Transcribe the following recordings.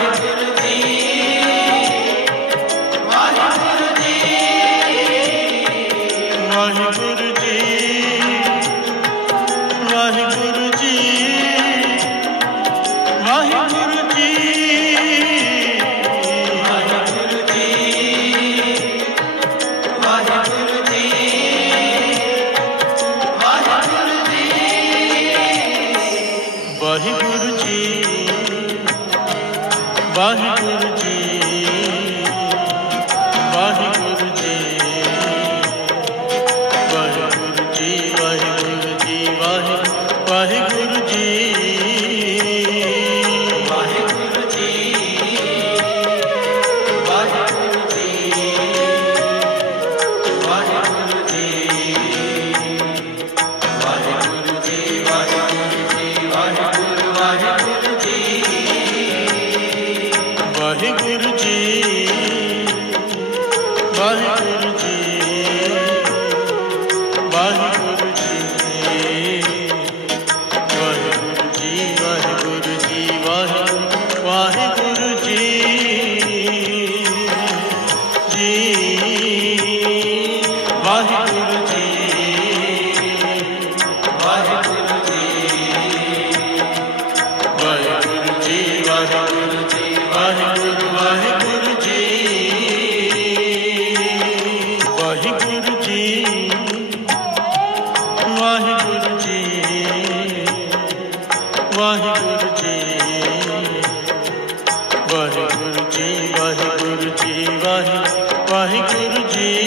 Thank you. Waheguru ji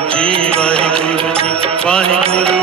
Waheguru ji Waheguru ji Waheguru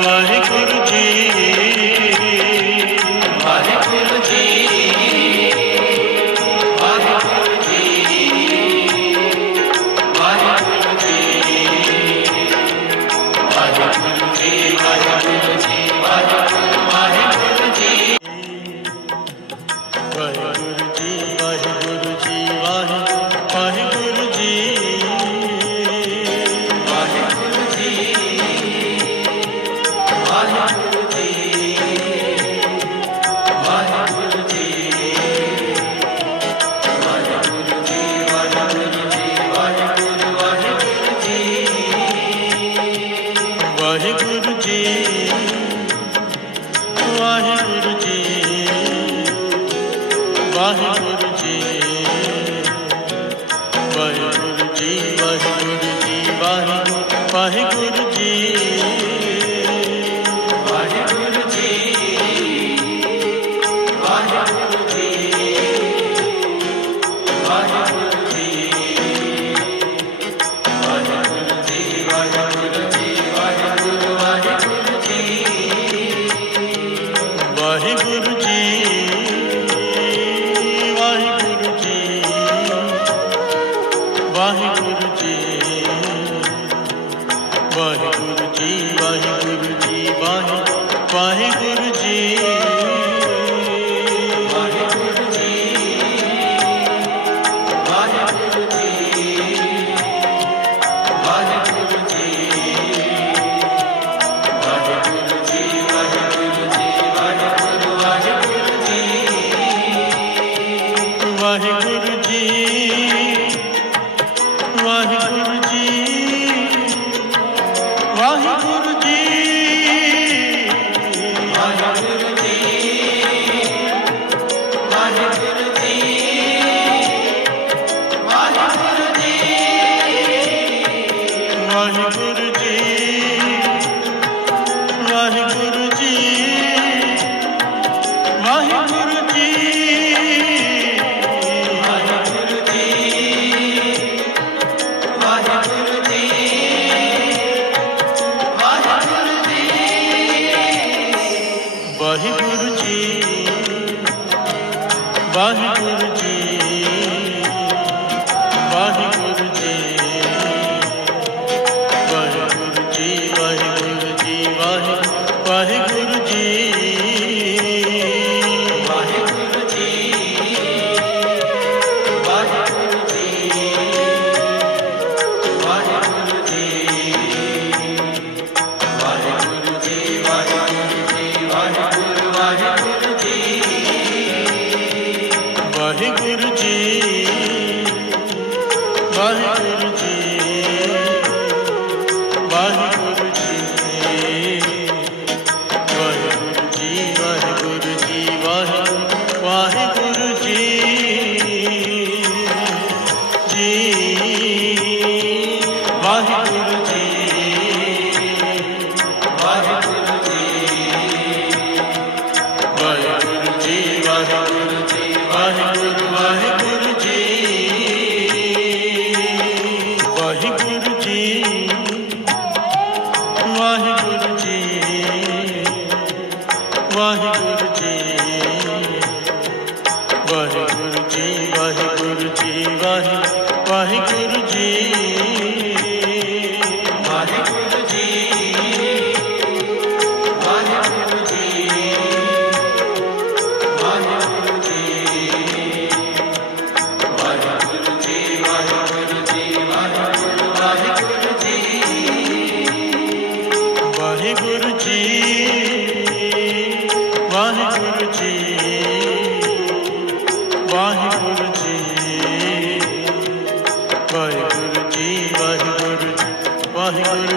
Waheguru ji Waheguru ji Waheguru ji ਜੀ Waheguru Waheguru Waheguru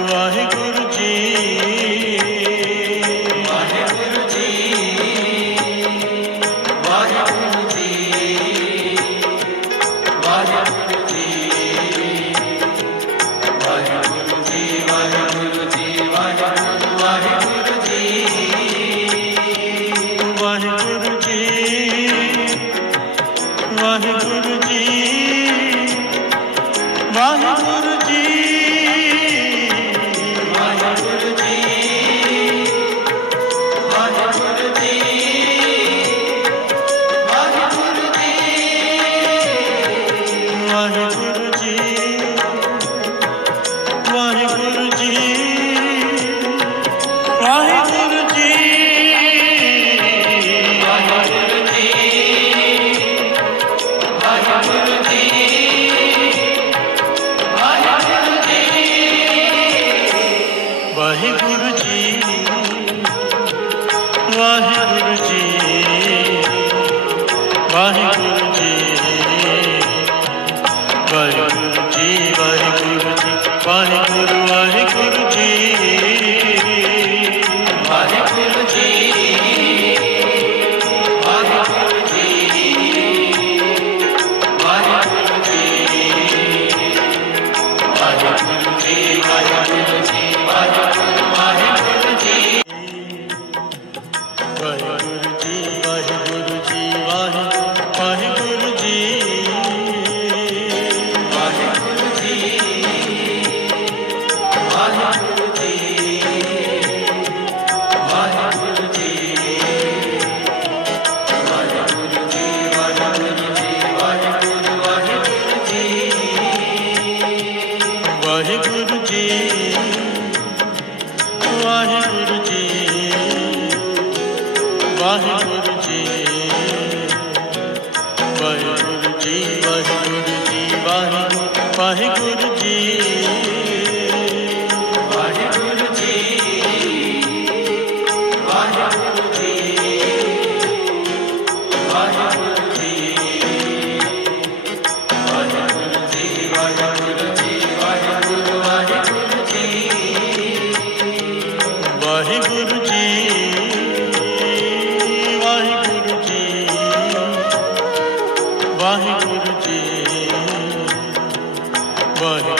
Waheguru ji Waheguru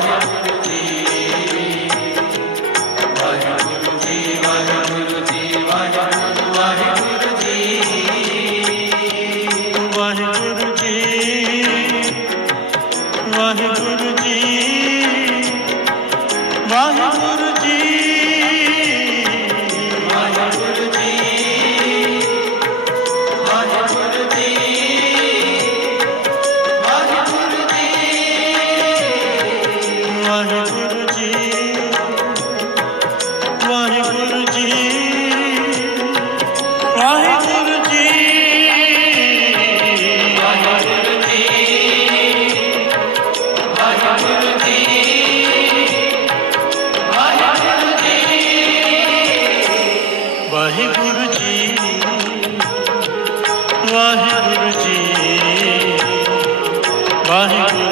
Yeah. 아 니,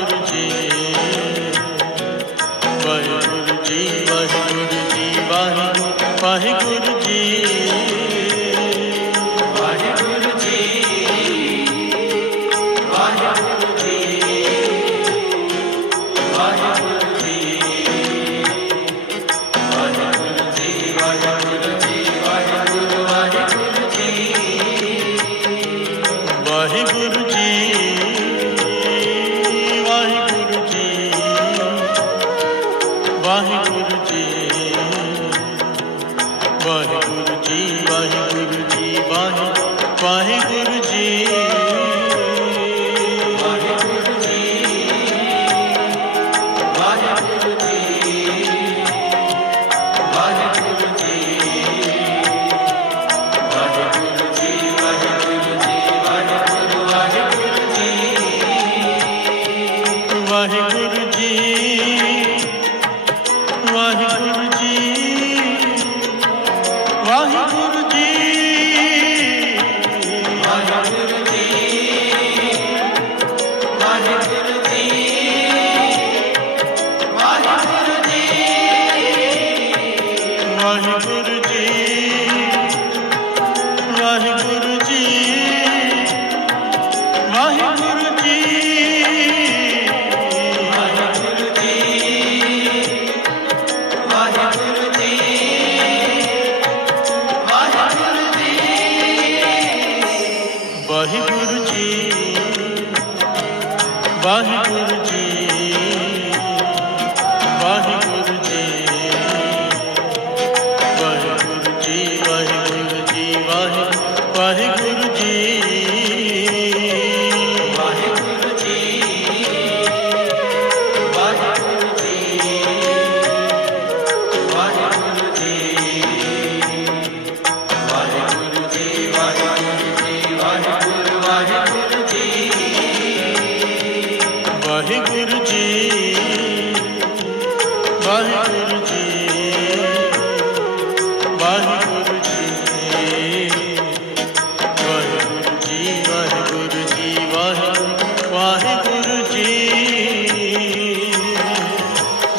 감사합니다.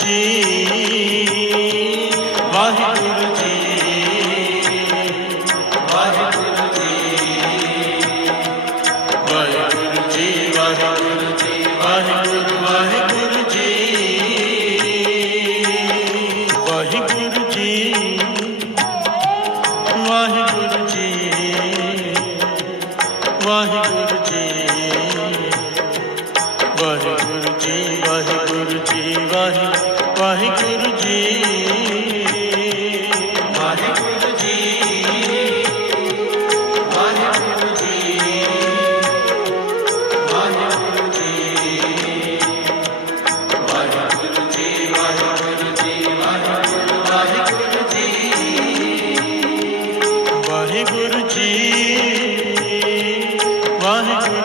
जी है